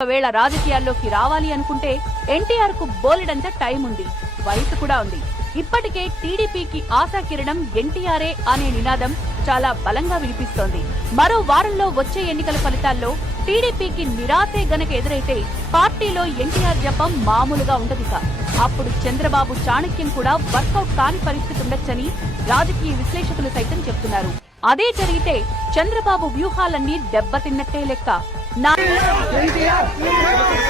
ఒకవేళ రాజకీయాల్లోకి రావాలి అనుకుంటే ఎన్టీఆర్కు బోలెడంత టైం ఉంది వయసు కూడా ఉంది. ఇప్పటికే టీడీపీకి ఆశా కిరణం ఎన్టీఆర్ఏ అనే నినాదం చాలా బలంగా వినిపిస్తోంది. మరో వారంలో వచ్చే ఎన్నికల ఫలితాల్లో టీడీపీకి నిరాశే గనక ఎదురైతే పార్టీలో ఎన్టీఆర్ జపం మామూలుగా ఉండదు అప్పుడు చంద్రబాబు చాణక్యం కూడా వర్కౌట్ కాని పరిస్థితి ఉండొచ్చని రాజకీయ విశ్లేషకులు సైతం చెప్తున్నారు. అదే జరిగితే చంద్రబాబు వ్యూహాలన్నీ దెబ్బతిన్నట్టే లెక్క. 男人人